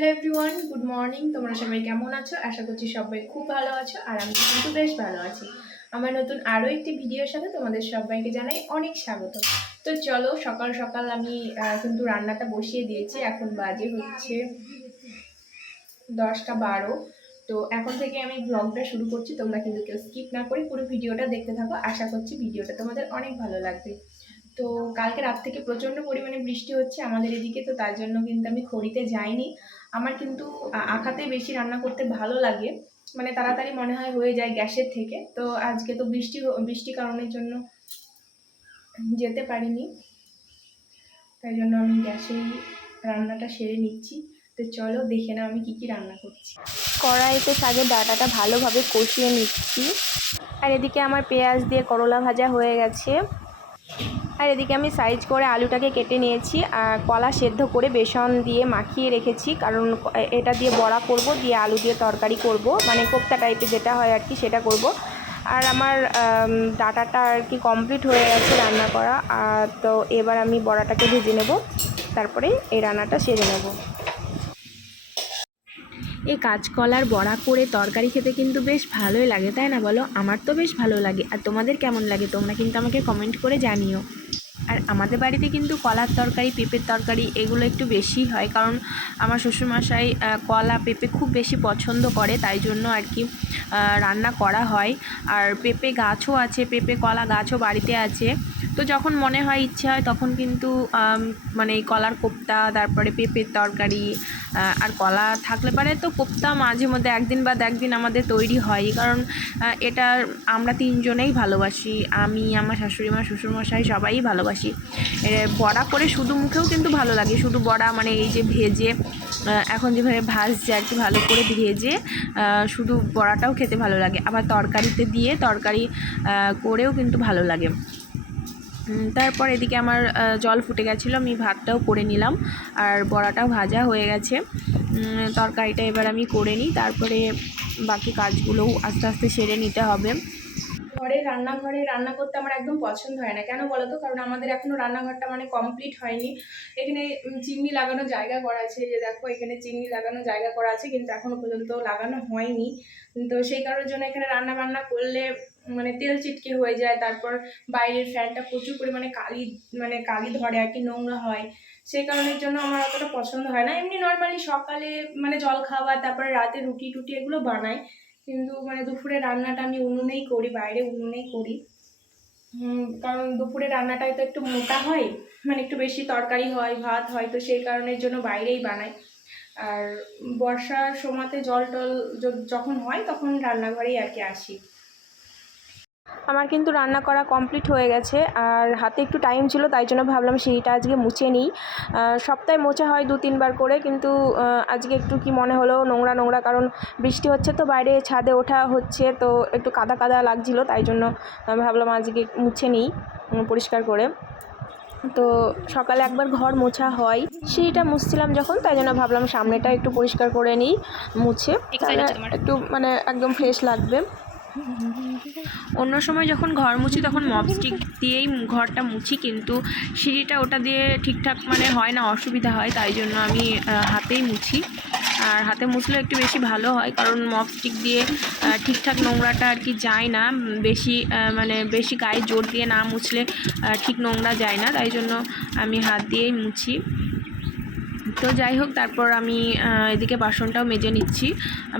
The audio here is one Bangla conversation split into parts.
Hello everyone, good morning. তোমরা সবাই কেমন আছো? আশা করছি সবাই খুব ভালো আছো, আর আমি কিন্তু বেশ ভালো আছি। আমার নতুন আরও একটি ভিডিওর সাথে তোমাদের সবাইকে জানাই অনেক স্বাগত। তো চলো, সকাল সকাল আমি কিন্তু রান্নাটা বসিয়ে দিয়েছি। এখন বাজে হচ্ছে দশটা বারো। তো এখন থেকে আমি ব্লগটা শুরু করছি। তোমরা কিন্তু কেউ স্কিপ না করে পুরো ভিডিওটা দেখতে থাকো। আশা করছি ভিডিওটা তোমাদের অনেক ভালো লাগবে। তো কালকে রাত থেকে প্রচণ্ড পরিমাণে বৃষ্টি হচ্ছে আমাদের এদিকে, তো তার জন্য কিন্তু আমি খড়িতে যাইনি। আমার কিন্তু আঁকাতে বেশি রান্না করতে ভালো লাগে। মানে তাড়াতাড়ি মনে হয় হয়ে যায় গ্যাসের থেকে। তো আজকে তো বৃষ্টি বৃষ্টি কারণের জন্য যেতে পারিনি। তাই জন্য আমি গ্যাসেই রান্নাটা সেরে নিচ্ছি। তো চলো দেখে না আমি কি কি রান্না করছি। কড়াইতে শাকের ডাটাটা ভালোভাবে কষিয়ে নিচ্ছি। আর এদিকে আমার পেঁয়াজ দিয়ে করলা ভাজা হয়ে গেছে। আর এদিকে আমি সাইজ করে আলুটাকে কেটে নিয়েছি, আর কলা সেদ্ধ করে বেসন দিয়ে মাখিয়ে রেখেছি, কারণ এটা দিয়ে বড়া করব, দিয়ে আলু দিয়ে তরকারি করব মানে কোপ্তা টাইপের যেটা হয় আর কি সেটা করব। আর আমার ডাটাটা আর কি কমপ্লিট হয়ে গেছে রান্না করা, আর তো এবার আমি বড়াটাকে ভেজে নেব, তারপরে এই রান্নাটা সেরে নেব। এই কাঁচকলার বড়া করে তরকারি খেতে কিন্তু বেশ ভালোই লাগে, তাই না বলো? আমার তো বেশ ভালো লাগে, আর তোমাদের কেমন লাগে? তোমরা কিন্তু আমাকে কমেন্ট করে জানিও। আর আমাদের বাড়িতে কিন্তু কলার তরকারি, পেঁপের তরকারি এগুলো একটু বেশি হয়। কারণ আমার শ্বশুরমশাই কলা, পেঁপে খুব বেশি পছন্দ করে, তাই জন্য আর কি রান্না করা হয়। আর পেঁপে গাছও আছে, পেঁপে কলা গাছও বাড়িতে আছে। তো যখন মনে হয় ইচ্ছে হয়, তখন কিন্তু মানে কলার কোপ্তা, তারপরে পেঁপের তরকারি আর কলা থাকলে পারে তো কোপ্তা মাঝে মধ্যে একদিন বা একদিন আমাদের তৈরি হয়। কারণ এটা আমরা তিনজনেই ভালোবাসি। আমি, আমার শাশুড়ি মা, শ্বশুরমশাই সবাই ভালোবাসি। এ, বড়া করে শুধু মুখেও কিন্তু ভালো লাগে। শুধু বড়া মানে এই যে ভেজে এখন যেভাবে ভাজছে আর কি ভালো করে ভেজে শুধু বড়াটাও খেতে ভালো লাগে। আবার তরকারিতে দিয়ে তরকারি করেও কিন্তু ভালো লাগে। তারপর এদিকে আমার জল ফুটে গেছিল। আমি ভাতটাও করে নিলাম। আর বড়াটাও ভাজা হয়ে গেছে। তরকারিটা এবার আমি করে নিই। তারপরে বাকি কাজগুলোও আস্তে আস্তে সেরে নিতে হবে। ঘরে, রান্নাঘরে, রান্না করতে আমার একদম পছন্দ হয় না। কেন বলো তো কারণ আমাদের এখনও রান্নাঘরটা মানে কমপ্লিট হয়নি। এখানে চিমনি লাগানো জায়গা করা আছে। যে দেখো, এখানে চিমনি লাগানো জায়গা করা আছে, কিন্তু এখনও পর্যন্ত লাগানো হয়নি। তো সেই কারণের জন্য এখানে রান্না বান্না করলে মানে তেল চিটকে হয়ে যায়। তারপর বাইরের ফ্যানটা প্রচুর পরিমাণে কালি মানে কালি ধরে আর কি, নোংরা হয়। সেই কারণের জন্য আমার অতটা পছন্দ হয় না। এমনি নর্মালি সকালে মানে জল খাওয়া তারপরে রাতে রুটি টুটি এগুলো বানাই। কিন্তু মানে দুপুরে রান্নাটা আমি উনুনেই করি, বাইরে উনুনেই করি। কারণ দুপুরে রান্নাটাই তো একটু মোটা হয় মানে একটু বেশি তরকারি হয়, ভাত হয়, তো সেই কারণের জন্য বাইরেই বানাই। আর বর্ষার সময়তে জল টল যখন হয় তখন রান্নাঘরেই আর কি আসি। আমার কিন্তু রান্না করা কমপ্লিট হয়ে গেছে আর হাতে একটু টাইম ছিল তাই জন্য ভাবলাম সিঁড়িটা আজকে মুছে নিই। সপ্তাহে মোছা হয় দু তিনবার করে কিন্তু আজকে একটু কি মনে হলো নোংরা নোংরা কারণ বৃষ্টি হচ্ছে তো বাইরে ছাদে ওঠা হচ্ছে তো একটু কাদা কাদা লাগছিল তাই জন্য ভাবলাম আজকে মুছে নিই পরিষ্কার করে। তো সকালে একবার ঘর মোছা হয়। সিঁড়িটা মুছছিলাম যখন তাই জন্য ভাবলাম সামনেটা একটু পরিষ্কার করে নিই মুছে। একটু মানে একদম ফ্রেশ লাগবে। অন্য সময় যখন ঘর মুছি, তখন মপস্টিক দিয়েই ঘরটা মুছি, কিন্তু সিঁড়িটা ওটা দিয়ে ঠিকঠাক মানে হয় না, অসুবিধা হয়, তাই জন্য আমি হাতেই মুছি। আর হাতে মুছলে একটু বেশি ভালো হয়, কারণ মপস্টিক দিয়ে ঠিকঠাক নোংরাটা আর কি যায় না। বেশি মানে বেশি গায়ে জোর দিয়ে না মুছলে ঠিক নোংরা যায় না, তাই জন্য আমি হাত দিয়েই মুছি। তো যাই হোক, তারপর আমি এদিকে বাসনটাও মেজে নিচ্ছি।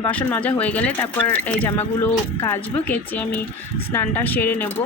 বাসন মাজা হয়ে গেলে তারপর এই জামাগুলো কাচবো, কেচে আমি স্নানটা সেরে নেব।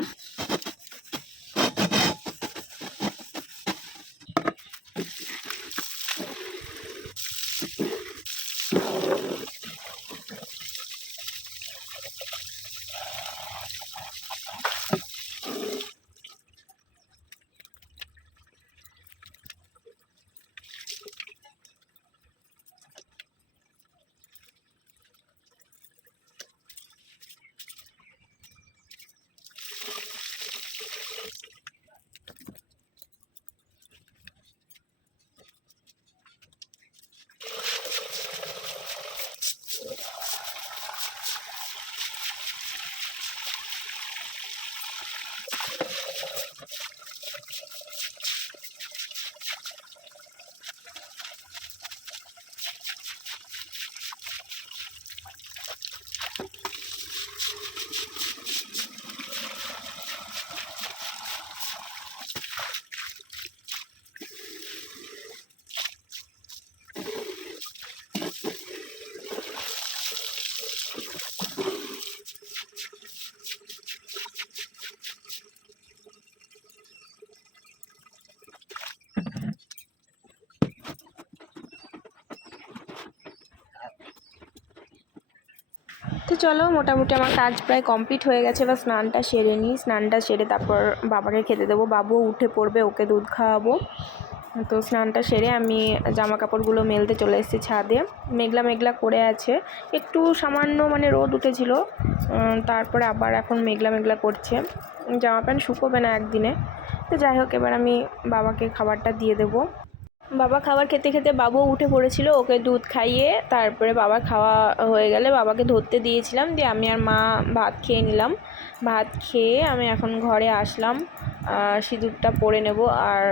তো চলো, মোটামুটি আমার কাজ প্রায় কমপ্লিট হয়ে গেছে। এবার স্নানটা সেরে নিই। স্নানটা সেরে তারপর বাবাকে খেতে দেবো। বাবু উঠে পড়বে, ওকে দুধ খাওয়াবো। তো স্নানটা সেরে আমি জামা কাপড়গুলো মেলতে চলে এসেছি ছাদে। মেঘলা মেঘলা করে আছে। একটু সামান্য মানে রোদ উঠেছিল। তারপরে আবার এখন মেঘলা মেঘলা করছে। জামা প্যান্ট শুকোবে না একদিনে। তো যাই হোক, এবার আমি বাবাকে খাবারটা দিয়ে দেবো। বাবা খাবার খেতে খেতে বাবু উঠে পড়েছিল, ওকে দুধ খাইয়ে তারপরে বাবা খাওয়া হয়ে গেলে বাবাকে ধরতে দিয়েছিলাম, দিয়ে আমি আর মা ভাত খেয়ে নিলাম। ভাত খেয়ে আমি এখন ঘরে আসলাম সিঁদুরটা পরে নেব আর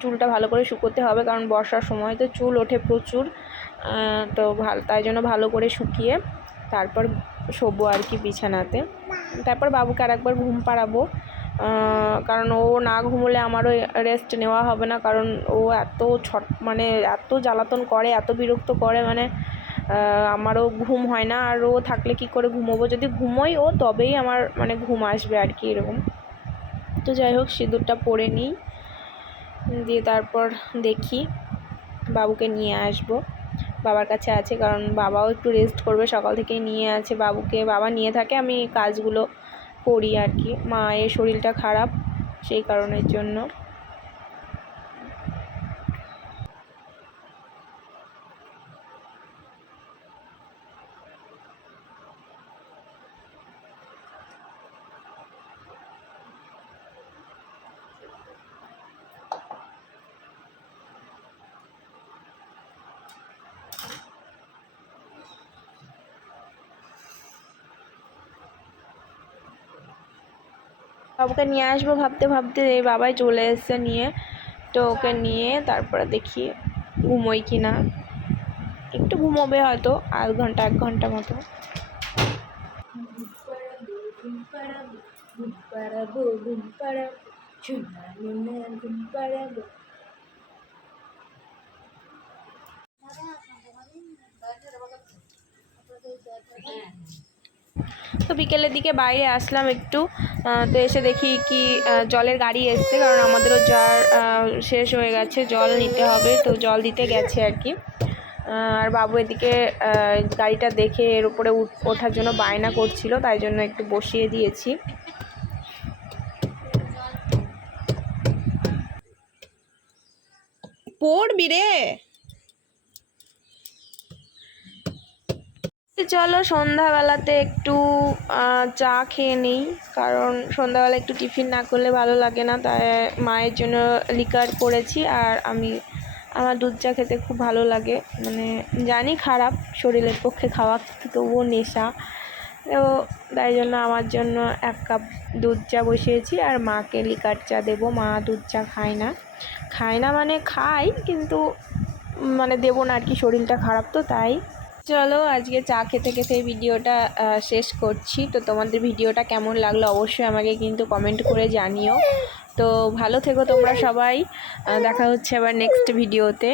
চুলটা ভালো করে শুকোতে হবে কারণ বর্ষার সময় তো চুল ওঠে প্রচুর তো ভালো তাই জন্য ভালো করে শুকিয়ে তারপর শোবো আর কি বিছানাতে। তারপর বাবুকে আর একবার ঘুম পাড়াবো। কারণ ও না ঘুমোলে আমারও রেস্ট নেওয়া হবে না, কারণ ও এত ছট মানে এত জ্বালাতন করে, এত বিরক্ত করে মানে আমারও ঘুম হয় না, আর ও থাকলে কি করে ঘুমোবো? যদি ঘুমোই ও, তবেই আমার মানে ঘুম আসবে আর কি এরকম। তো যাই হোক, সিঁদুরটা পরে নিই, দিয়ে তারপর দেখি, বাবুকে নিয়ে আসব। বাবার কাছে আছে, কারণ বাবাও একটু রেস্ট করবে, সকাল থেকে নিয়ে আছে বাবুকে। বাবা নিয়ে থাকে, আমি কাজগুলো করি আর কি। মায়ের শরীরটা খারাপ সেই কারণের জন্য। বাবুকে নিয়ে আসব ভাবতে ভাবতে, এই বাবাই চলে এসছে নিয়ে। তো ওকে নিয়ে তারপরে দেখি ঘুমোই কি না একটু ঘুমোবে হয়তো, আধ ঘণ্টা, এক ঘণ্টা মতো। ঘুম তো বিকেলের দিকে বাইরে আসলাম একটু তো এসে দেখি কি জলের গাড়ি এসছে কারণ আমাদেরও আহ, শেষ হয়ে গেছে জল নিতে হবে তো জল দিতে গেছে আর কি। আর বাবু এদিকে গাড়িটা দেখে এর উপরে ওঠার জন্য বায়না করছিল তাই জন্য একটু বসিয়ে দিয়েছি। পড়বি রে। চলো সন্ধ্যাবেলাতে একটু চা খেয়ে নিই। কারণ সন্ধ্যাবেলা একটু টিফিন না করলে ভালো লাগে না। তাই মায়ের জন্য লিকার করেছি আর আমি, আমার দুধ চা খেতে খুব ভালো লাগে। মানে জানি খারাপ, শরীরের পক্ষে খাওয়া তবুও নেশা। তো তাই জন্য আমার জন্য এক কাপ দুধ চা বসিয়েছি আর মাকে লিকার চা দেবো। মা দুধ চা খায় না। খায় না মানে খায়, কিন্তু মানে দেবো না আর কি, শরীরটা খারাপ তো তাই। চলো, আজকে চা খেতে খেতে ভিডিওটা শেষ করছি। তো তোমাদের ভিডিওটা কেমন লাগল অবশ্যই আমাকে কিন্তু কমেন্ট করে জানিও। তো ভালো থেকো তোমরা সবাই। দেখা হচ্ছে আবার নেক্সট ভিডিওতে।